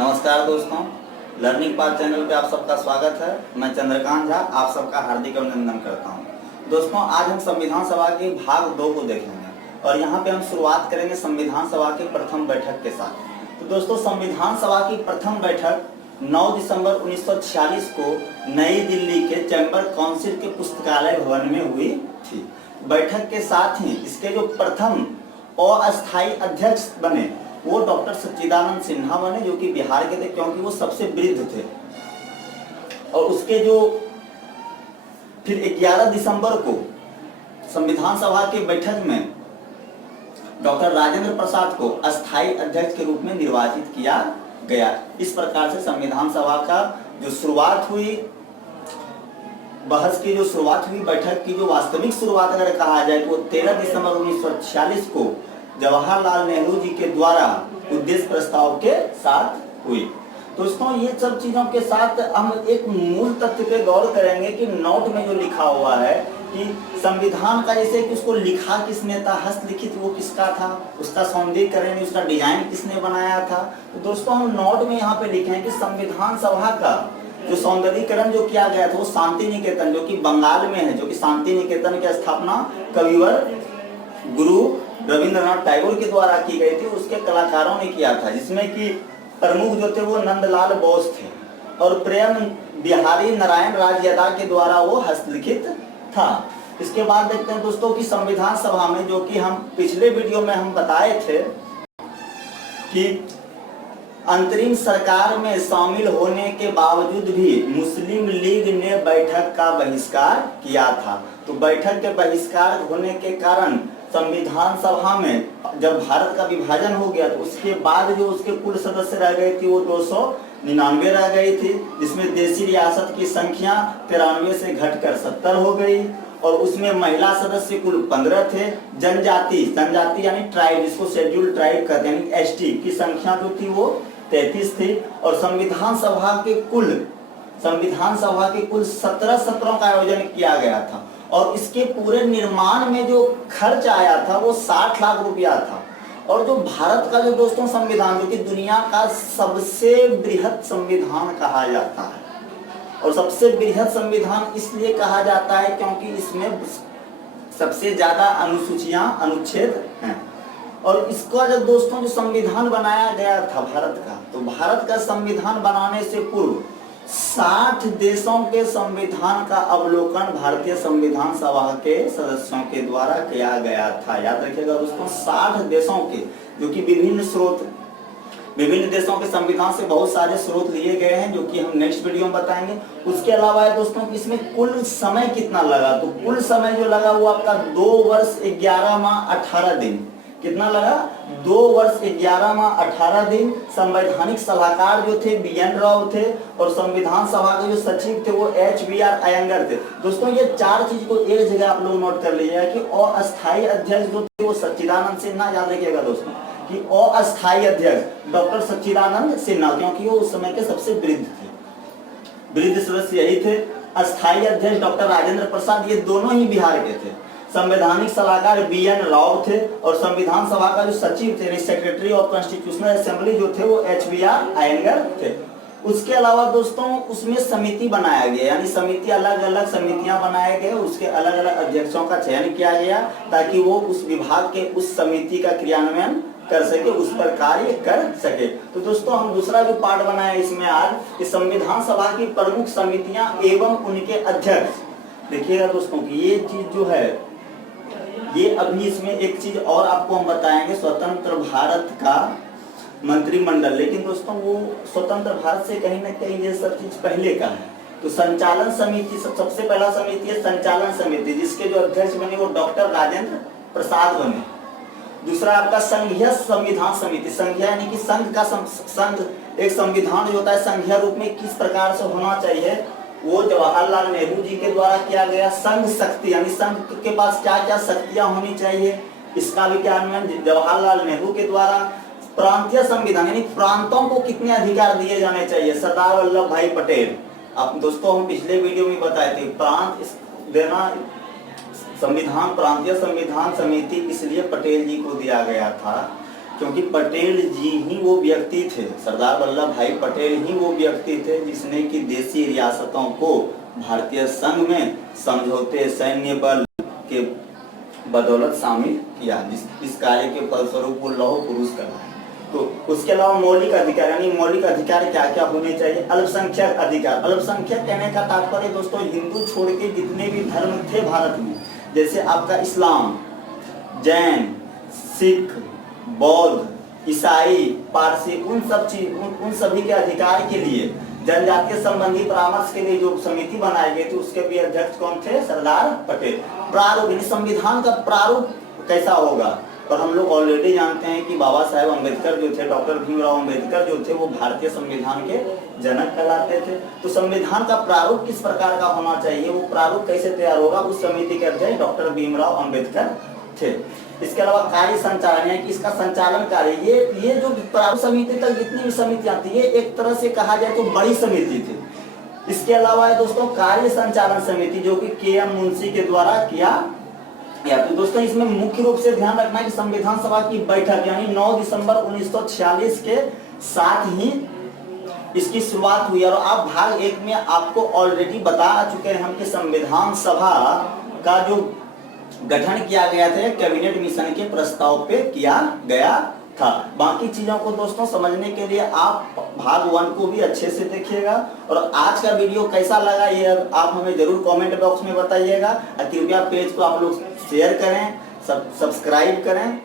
नमस्कार दोस्तों, learning path channel पे आप सबका स्वागत है। मैं चंद्रकांत झा आप सबका हार्दिक अभिनंदन करता हूं। दोस्तों, आज हम संविधान सभा के भाग 2 को देखेंगे और यहां पे हम शुरुआत करेंगे संविधान सभा की प्रथम बैठक के साथ। तो दोस्तों, संविधान सभा की प्रथम बैठक 9 दिसंबर 1946 को नई दिल्ली के चैम्बर काउंसिल के पुस्तकालय भवन में हुई थी। बैठक के साथ ही इसके जो प्रथम अस्थायी अध्यक्ष बने वो डॉक्टर सच्चिदानंद सिन्हा बने, जो कि बिहार के थे क्योंकि वो सबसे वृद्ध थे। और उसके जो फिर 11 दिसंबर को संविधान सभा की बैठक में डॉक्टर राजेंद्र प्रसाद को अस्थायी अध्यक्ष के रूप में निर्वाचित किया गया। इस प्रकार से संविधान सभा का जो शुरुआत हुई, बहस की जो शुरुआत हुई, बैठक की जो वास्तविक शुरुआत अगर कहा जाए तो 13 दिसंबर 1946 को जवाहरलाल नेहरू जी के द्वारा उद्देश्य प्रस्ताव के साथ हुई। दोस्तों, ये सब चीजों के साथ हम एक मूल तथ्य पे गौर करेंगे कि नोट में जो लिखा हुआ है कि संविधान का, जैसे कि उसको लिखा किसने था, हस्तलिखित वो किसका था, उसका सौंदर्यीकरण, उसका डिजाइन किसने बनाया था। तो दोस्तों, हम नोट में यहाँ पे लिखे हैं कि संविधान सभा का जो सौंदर्यीकरण जो किया गया था वो शांति निकेतन, जो कि बंगाल में है, जो कि शांति निकेतन की स्थापना कविवर गुरु रविंद्रनाथ टैगोर के द्वारा की गई थी, उसके कलाकारों ने किया था, जिसमें कि प्रमुख जो थे वो नंदलाल बोस थे और प्रेम बिहारी नारायण राजयादा के द्वारा वो हस्तलिखित था। इसके बाद देखते हैं दोस्तों कि संविधान सभा में, जो कि हम पिछले वीडियो में हम बताए थे कि अंतरिम सरकार में शामिल होने के बावजूद भी मुस्लिम लीग ने बैठक का बहिष्कार किया था। तो बैठक के बहिष्कार होने के कारण संविधान सभा में जब भारत का विभाजन हो गया तो उसके बाद जो उसके कुल सदस्य रह गए थे वो 299 रह गई थी, जिसमें देशी रियासत की संख्या 93 से घटकर 70 हो गई और उसमें महिला सदस्य कुल 15 थे। जनजाति यानी ट्राइब, जिसको शेड्यूल ट्राइब कहते हैं यानी एसटी की संख्या जो थी वो 33 थी। और संविधान सभा के कुल 17 सत्रों का आयोजन किया गया था और इसके पूरे निर्माण में जो खर्च आया था वो 60 लाख रुपया था। और जो भारत का जो दोस्तों संविधान, जो कि दुनिया का सबसे बृहद संविधान कहा जाता है और सबसे बृहद संविधान इसलिए कहा जाता है क्योंकि इसमें सबसे ज्यादा अनुच्छेद हैं। और इसका जब दोस्तों जो संविधान बनाया गया था भारत का, तो भारत का संविधान बनाने से पूर्व 60 देशों के संविधान का अवलोकन भारतीय संविधान सभा के सदस्यों के द्वारा किया गया था। याद रखिएगा दोस्तों, 60 देशों के, जो कि विभिन्न देशों के संविधान से बहुत सारे स्रोत लिए गए हैं, जो कि हम नेक्स्ट वीडियो में बताएंगे। उसके अलावा है दोस्तों इसमें कुल समय कितना लगा, तो कुल समय जो लगा वो आपका 2 वर्ष 11 माह 18 दिन। कितना लगा? 2 वर्ष 11 माह 18 दिन। संवैधानिक सलाहकार जो थे BN राव थे और संविधान सभा के जो सचिव थे वो HBR अयंगर थे। दोस्तों, ये 4 चीज को एक जगह आप लोग नोट कर लीजिएगा कि अस्थायी अध्यक्ष जो थे वो सच्चिदानंद सिन्हा। याद रखिएगा दोस्तों कि अस्थायी अध्यक्ष डॉक्टर सच्चिदानंद सिन्हा, क्योंकि वो उस समय के सबसे वृद्ध थे, वृद्ध सदस्य यही थे। अस्थायी अध्यक्ष डॉक्टर राजेंद्र प्रसाद, ये दोनों ही बिहार के थे। संवैधानिक सलाहकार BN राव थे और संविधान सभा का जो सचिव थे, सेक्रेटरी ऑफ कॉन्स्टिट्यूशनल असेंबली जो थे वो HBR अयंगर थे। उसके अलावा दोस्तों उसमें समिति बनाया गया, यानी समिति, अलग अलग समितियां बनाए गए, उसके अलग अलग अध्यक्षों का चयन किया गया ताकि वो उस विभाग के उस समिति का क्रियान्वयन कर सके, उस पर कार्य कर सके। तो दोस्तों, हम दूसरा जो पार्ट बनाए इसमें आज कि संविधान सभा की प्रमुख समितियां एवं उनके अध्यक्ष। देखिएगा दोस्तों कि ये चीज जो है, ये अभी इसमें एक चीज और आपको हम बताएंगे, स्वतंत्र भारत का मंत्रिमंडल। लेकिन दोस्तों वो स्वतंत्र भारत से कहीं ना कहीं ये सब चीज पहले का है। तो संचालन समिति, सबसे पहला समिति है संचालन समिति, जिसके जो अध्यक्ष बने वो डॉक्टर राजेंद्र प्रसाद बने। दूसरा आपका संघीय संविधान समिति। संघीय यानी कि संघ का संघ, एक संविधान जो होता है संघीय रूप में किस प्रकार से होना चाहिए, वो जवाहरलाल नेहरू जी के द्वारा किया गया। संघ शक्ति यानी संघ के पास क्या क्या शक्तियां होनी चाहिए, इसका भी क्रियान्वयन जवाहरलाल नेहरू के द्वारा। प्रांतीय संविधान यानी प्रांतों को कितने अधिकार दिए जाने चाहिए, सरदार वल्लभ भाई पटेल। अब दोस्तों हम पिछले वीडियो में बताए थे, प्रांत देना संविधान, प्रांतीय संविधान समिति इसलिए पटेल जी को दिया गया था क्योंकि पटेल जी ही वो व्यक्ति थे, सरदार वल्लभ भाई पटेल ही वो व्यक्ति थे जिसने कि देशी रियासतों को भारतीय संघ में समझौते सैन्य बल के बदौलत शामिल किया, इस कार्य के फलस्वरूप वो लौह पुरुष कहलाए। तो उसके अलावा मौलिक अधिकार, यानी मौलिक अधिकार क्या क्या होने चाहिए? अल्पसंख्यक अधिकार। अल्पसंख्यक कहने का तात्पर्य दोस्तों हिंदू छोड़ के जितने भी धर्म थे भारत में, जैसे आपका इस्लाम, जैन, सिख, बौद्ध, ईसाई, पारसी, उन सभी के अधिकार के लिए जनजातीय संबंधी परामर्श के लिए जो समिति बनाई गई थी उसके भी अध्यक्ष कौन थे? सरदार पटेल। प्रारूप यानी संविधान का प्रारूप कैसा होगा? और हम लोग ऑलरेडी जानते हैं कि बाबा साहेब अम्बेडकर जो थे, डॉक्टर भीमराव अम्बेडकर जो थे, वो भारतीय संविधान के जनक कहलाते थे। तो संविधान का प्रारूप किस प्रकार का होना चाहिए, वो प्रारूप कैसे तैयार होगा, उस समिति के अध्यक्ष डॉक्टर भीमराव अम्बेडकर थे। इसके अलावा कार्य संचालन है कि इसका संचालन कार्य, ये जो प्रारूप समिति तक जितनी भी समितियां थी, ये एक तरह से कहा जाए तो बड़ी समिति थी। इसके अलावा है दोस्तों कार्य संचालन समिति जो कि के.एम. मुंशी के द्वारा किया गया। तो दोस्तों इसमें मुख्य रूप से ध्यान रखना है कि संविधान सभा की बैठक यानी 9 दिसंबर 1946 के साथ ही इसकी शुरुआत हुई। और आप भाग 1 में आपको ऑलरेडी बता चुके हैं हम कि संविधान सभा का जो गठन किया गया था कैबिनेट मिशन के प्रस्ताव पे किया गया था। बाकी चीजों को दोस्तों समझने के लिए आप भाग 1 को भी अच्छे से देखिएगा। और आज का वीडियो कैसा लगा ये आप हमें जरूर कमेंट बॉक्स में बताइएगा। कृपया पेज को आप लोग शेयर करें, सब्सक्राइब करें।